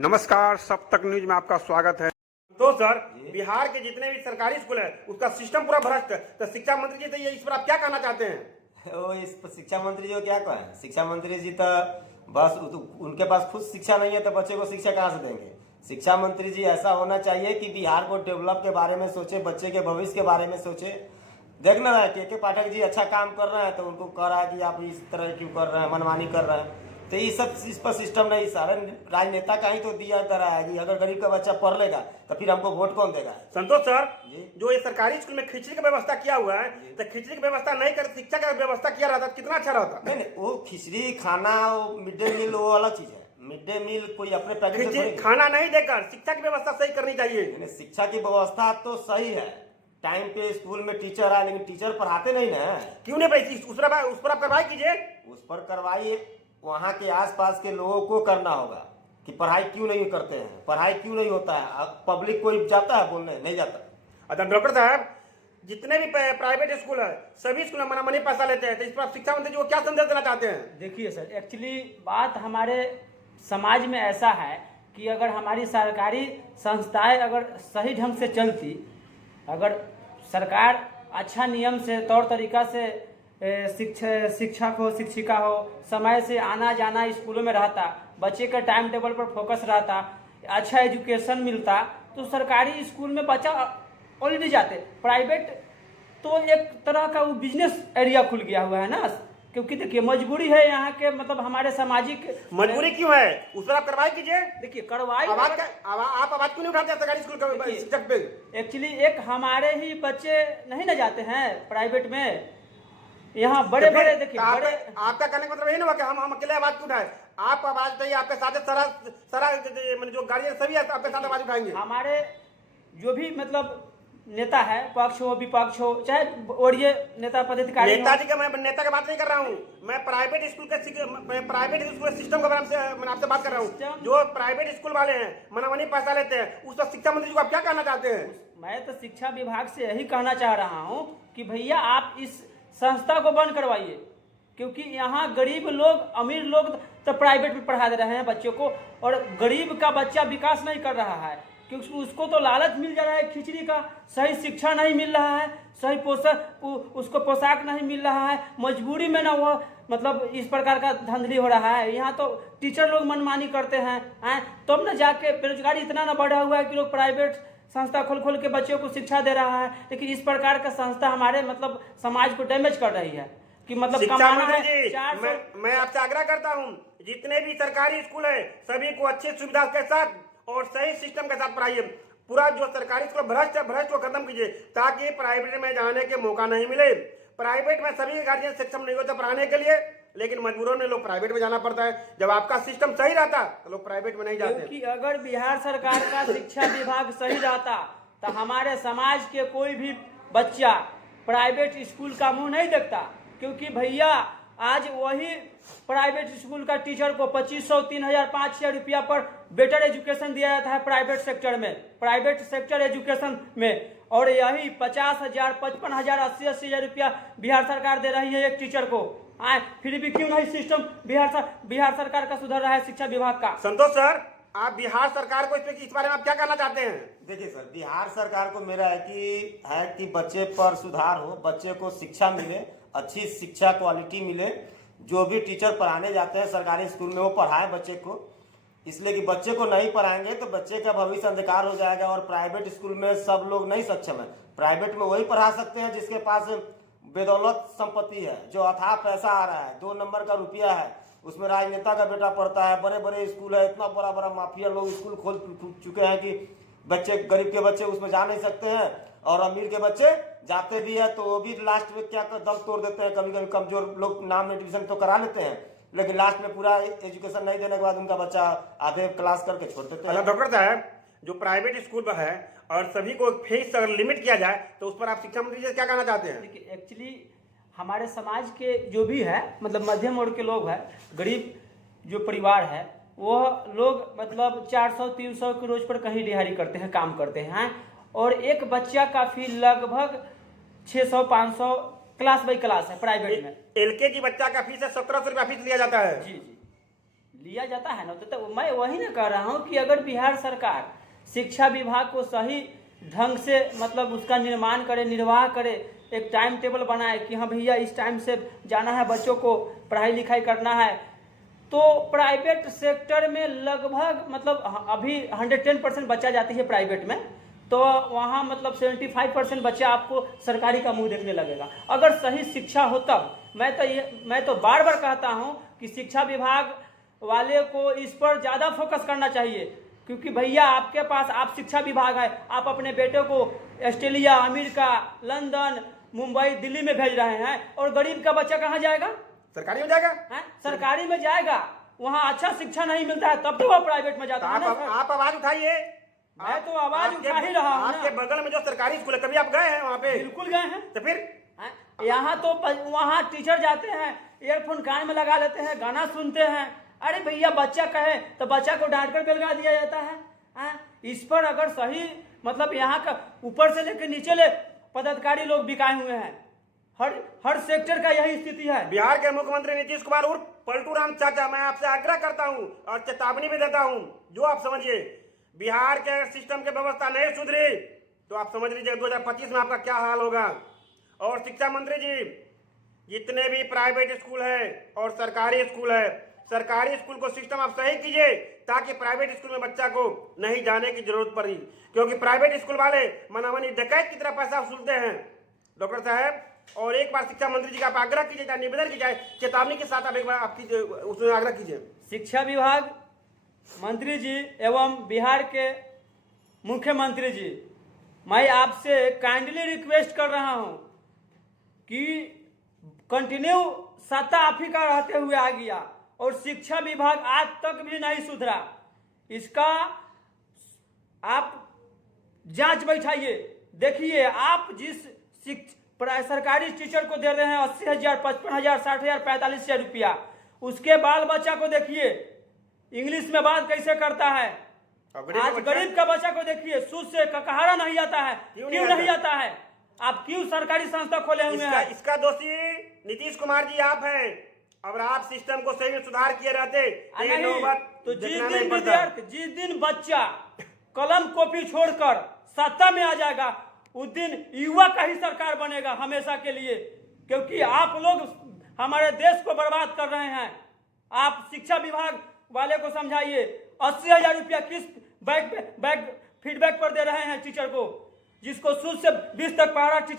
नमस्कार, सब तक न्यूज में आपका स्वागत है। तो सर, बिहार के जितने भी सरकारी स्कूल है उसका सिस्टम पूरा भ्रष्ट है। तो शिक्षा मंत्री जी, तो ये इस पर आप क्या कहना चाहते हैं? वो इस पर शिक्षा मंत्री जी को क्या कहें। शिक्षा मंत्री जी तो बस उनके पास खुद शिक्षा नहीं है तो बच्चे को शिक्षा कहाँ से देंगे। शिक्षा मंत्री जी ऐसा होना चाहिए कि बिहार को डेवलप के बारे में सोचे, बच्चे के भविष्य के बारे में सोचे। देखना रहा है के पाठक जी अच्छा काम कर रहे हैं तो उनको कह रहा है कि आप इस तरह क्यों कर रहे हैं, मनमानी कर रहे हैं। तो ये सब इस पर सिस्टम नहीं, सारे राजनेता का ही तो दिया जा रहा है कि अगर गरीब का बच्चा पढ़ लेगा तो फिर हमको वोट कौन देगा। संतोष सर, जो ये सरकारी स्कूल में खिचड़ी की व्यवस्था किया हुआ है, तो खिचड़ी की व्यवस्था नहीं कर शिक्षा का व्यवस्था किया रहता कितना अच्छा रहता। नहीं, वो खिचड़ी खाना, मिड डे मील वो अलग चीज है। मिड डे मील कोई अपने पैकेट से खाना नहीं देकर शिक्षा की व्यवस्था सही करनी चाहिए। शिक्षा की व्यवस्था तो सही है, टाइम पे स्कूल में टीचर आए, लेकिन टीचर पढ़ाते नहीं ना। क्यों नहीं भाई, उस पर आप कार्रवाई कीजिए। उस पर कार्रवाई वहाँ के आसपास के लोगों को करना होगा कि पढ़ाई क्यों नहीं करते हैं, पढ़ाई क्यों नहीं होता है। पब्लिक कोई जाता है बोलने, नहीं जाता। अच्छा डॉक्टर साहब, जितने भी प्राइवेट स्कूल है सभी स्कूल में मनी पैसा लेते हैं, तो इस पर आप शिक्षा मंत्री जी को क्या संदेश देना चाहते हैं? देखिए सर, एक्चुअली बात हमारे समाज में ऐसा है कि अगर हमारी सरकारी संस्थाएं अगर सही ढंग से चलती, अगर सरकार अच्छा नियम से तौर तरीका से शिक्षक हो, शिक्षिका हो, समय से आना जाना स्कूलों में रहता, बच्चे का टाइम टेबल पर फोकस रहता, अच्छा एजुकेशन मिलता, तो सरकारी स्कूल में बच्चा ऑलरेडी जाते। प्राइवेट तो एक तरह का वो बिजनेस एरिया खुल गया हुआ है ना, क्योंकि देखिए मजबूरी है यहाँ के, मतलब हमारे सामाजिक मजबूरी क्यों है, उस पर आप कार्रवाई कीजिए। देखिए कार्रवाई आप आवाज क्यों नहीं उठाते सरकारी स्कूल का शिक्षक पे? एक्चुअली एक हमारे ही बच्चे नहीं ना जाते हैं प्राइवेट में, यहाँ बड़े बड़े देखिए बड़े। आपका कहने का मतलब यही ना हुआ कि हम अकेले आवाज क्यों उठाए? आप आवाज उठाइए, आपके साथ सारा जो गाड़ियां सभी आपके साथ आवाज उठाएंगे। हमारे जो भी मतलब नेता है, पक्ष हो विपक्ष हो, चाहे वरीय नेता पदाधिकारी, नेताजी का मैं नेता की बात नहीं कर रहा हूँ, मैं प्राइवेट स्कूल के सिस्टम के बारे में मैं आपसे बात कर रहा हूँ। जो प्राइवेट स्कूल वाले हैं मनामनी पैसा लेते हैं, उस पर शिक्षा मंत्री जी को आप क्या कहना चाहते हैं? मैं तो शिक्षा विभाग से यही कहना चाह रहा हूँ कि भैया आप इस संस्था को बंद करवाइए, क्योंकि यहाँ गरीब लोग, अमीर लोग तो प्राइवेट में पढ़ा दे रहे हैं बच्चों को, और गरीब का बच्चा विकास नहीं कर रहा है, क्योंकि उसको तो लालच मिल जा रहा है खिचड़ी का, सही शिक्षा नहीं मिल रहा है, सही पोशाक, उसको पोशाक नहीं मिल रहा है, मजबूरी में ना वो मतलब इस प्रकार का धांधली हो रहा है। यहाँ तो टीचर लोग मनमानी करते हैं, तब न जाके बेरोजगारी इतना ना बढ़ा हुआ है कि लोग प्राइवेट संस्था खोल के बच्चों को शिक्षा दे रहा है। लेकिन इस प्रकार का संस्था हमारे मतलब समाज को डैमेज कर रही है कि मतलब कमाना है। मैं आपसे आग्रह करता हूँ, जितने भी सरकारी स्कूल है सभी को अच्छी सुविधा के साथ और सही सिस्टम के साथ पढ़ाइए। पूरा जो सरकारी स्कूल भ्रष्ट को खत्म कीजिए, ताकि प्राइवेट में जाने के मौका नहीं मिले। प्राइवेट में सभी गार्जियन सक्षम नहीं होते पढ़ाने के लिए, लेकिन मजबूरों में लोग प्राइवेट में जाना पड़ता है। जब आपका सिस्टम सही रहता तो लोग प्राइवेट में नहीं जाते। क्योंकि अगर बिहार सरकार का शिक्षा विभाग सही रहता तो हमारे समाज के कोई भी बच्चा प्राइवेट स्कूल का मुंह नहीं देखता, क्योंकि भैया आज वही प्राइवेट स्कूल का टीचर को 2500, 3000, 5000 रुपया पर बेटर एजुकेशन दिया जाता है प्राइवेट सेक्टर में, प्राइवेट सेक्टर एजुकेशन में, और यही 50,000, 55,000, 80,000 रुपया बिहार सरकार दे रही है एक टीचर को। फिर भी क्यों नहीं सिस्टम बिहार सरकार का सुधर रहा है, शिक्षा विभाग का? संतोष सर, आप बिहार सरकार को इस बारे में आप क्या कहना चाहते हैं? देखिए सर, बिहार सरकार को मेरा है कि बच्चे पर सुधार हो, बच्चे को शिक्षा मिले, अच्छी शिक्षा क्वालिटी मिले। जो भी टीचर पढ़ाने जाते हैं सरकारी स्कूल में वो पढ़ाएं बच्चे को, इसलिए कि बच्चे को नहीं पढ़ाएंगे तो बच्चे का भविष्य अंधकार हो जाएगा। और प्राइवेट स्कूल में सब लोग नहीं सक्षम है, प्राइवेट में वही पढ़ा सकते हैं जिसके पास बेदौलत संपत्ति है, जो अथाह पैसा आ रहा है, 2 नंबर का रुपया है, उसमें राजनेता का बेटा पढ़ता है, बड़े बड़े स्कूल है, इतना बड़ा बड़ा माफिया लोग स्कूल खोल चुके हैं कि बच्चे, गरीब के बच्चे उसमें जा नहीं सकते हैं, और अमीर के बच्चे जाते भी है तो वो भी लास्ट में क्या दम तोड़ देते हैं। कभी कभी कमजोर लोग नाम एडमिशन तो करा लेते हैं, लेकिन लास्ट में पूरा एजुकेशन नहीं देने के बाद उनका बच्चा आधे क्लास करके छोड़ देते हैं। डॉक्टर साहब, जो प्राइवेट स्कूल है और सभी को फीस अगर लिमिट किया जाए तो उस पर आप शिक्षा मंत्री से क्या कहना चाहते हैं? देखिए एक्चुअली हमारे समाज के जो भी है मतलब मध्यम वर्ग के लोग हैं, गरीब जो परिवार है, वो लोग मतलब 400-300 की रोज पर कहीं दिहाड़ी करते हैं, काम करते हैं, और एक बच्चा का फी लगभग 600-500 क्लास बाई क्लास है प्राइवेट में। LKG बच्चा का फीस है 1700 रुपया फीस लिया जाता है। जी जी, लिया जाता है ना। तो मैं वही ना कह रहा हूँ कि अगर बिहार सरकार शिक्षा विभाग को सही ढंग से मतलब उसका निर्माण करे, निर्वाह करे, एक टाइम टेबल बनाए कि हाँ भैया इस टाइम से जाना है, बच्चों को पढ़ाई लिखाई करना है, तो प्राइवेट सेक्टर में लगभग मतलब अभी 110% बच्चा जाती है प्राइवेट में, तो वहाँ मतलब 75% बच्चा आपको सरकारी का मुंह देखने लगेगा। अगर सही शिक्षा हो तब। मैं तो बार बार कहता हूँ कि शिक्षा विभाग वाले को इस पर ज़्यादा फोकस करना चाहिए, क्योंकि भैया आपके पास आप शिक्षा विभाग है, आप अपने बेटे को Australia, America, London, Mumbai, Delhi में भेज रहे हैं, और गरीब का बच्चा कहाँ जाएगा? सरकारी में जाएगा है? सरकारी में जाएगा, वहाँ अच्छा शिक्षा नहीं मिलता है, तब तो वो प्राइवेट में जाता है ना। आप आवाज उठाइए। मैं तो आवाज उठा ही रहा हूँ। आपके बगल में जो सरकारी स्कूल है, कभी आप गए हैं वहाँ पे? बिल्कुल गए हैं। तो फिर यहाँ तो वहाँ टीचर जाते हैं, ईयरफोन कान में लगा लेते हैं, गाना सुनते हैं। अरे भैया बच्चा कहे तो बच्चा को डांट कर बेलगा दिया जाता है। इस पर अगर सही मतलब यहाँ का ऊपर से लेकर नीचे ले पदाधिकारी लोग बिकाए हुए हैं। हर सेक्टर का यही स्थिति है। बिहार के मुख्यमंत्री नीतीश कुमार उर्फ पलटू राम चाचा, मैं आपसे आग्रह करता हूं और चेतावनी भी देता हूं, जो आप समझिए बिहार के सिस्टम की व्यवस्था नहीं सुधरी तो आप समझ लीजिए 2025 में आपका क्या हाल होगा। और शिक्षा मंत्री जी, जितने भी प्राइवेट स्कूल है और सरकारी स्कूल है, सरकारी स्कूल को सिस्टम आप सही कीजिए ताकि प्राइवेट स्कूल में बच्चा को नहीं जाने की जरूरत पड़ी, क्योंकि प्राइवेट स्कूल वाले मनामनी डकैत की तरह पैसा वसूलते हैं। डॉक्टर साहब, और एक बार शिक्षा मंत्री जी का आप आग्रह कीजिए, चाहे निवेदन की जाए, चेतावनी के साथ आप एक बार आपकी उसमें आग्रह कीजिए। शिक्षा विभाग मंत्री जी एवं बिहार के मुख्यमंत्री जी, मैं आपसे काइंडली रिक्वेस्ट कर रहा हूं कि कंटिन्यू सत्ता आप ही का रहते हुए आ गया और शिक्षा विभाग आज तक भी नहीं सुधरा। इसका आप जांच बैठाइए, देखिए आप जिस सरकारी टीचर को दे रहे हैं 80,000, 55,000, 60,000, 45,000 रुपया, उसके बाल बच्चा को देखिए इंग्लिश में बात कैसे करता है। आज गरीब का बच्चा को देखिए, सूद से ककहारा नहीं आता है। क्यों नहीं आता है? आप क्यों सरकारी संस्था खोले हुए हैं? इसका दोषी नीतीश कुमार जी आप हैं। अगर आप सिस्टम को सही में सुधार किए रहते तो जिस दिन बच्चा कलम कॉपी छोड़कर सत्ता में आ जाएगा, उस दिन युवा का ही सरकार बनेगा हमेशा के लिए, क्योंकि आप लोग हमारे देश को बर्बाद कर रहे हैं। आप शिक्षा विभाग वाले को समझाइए, 80,000 रुपया किस बैग फीडबैक पर दे रहे हैं टीचर को, जिसको सूद से 20 तक पढ़ा टीचर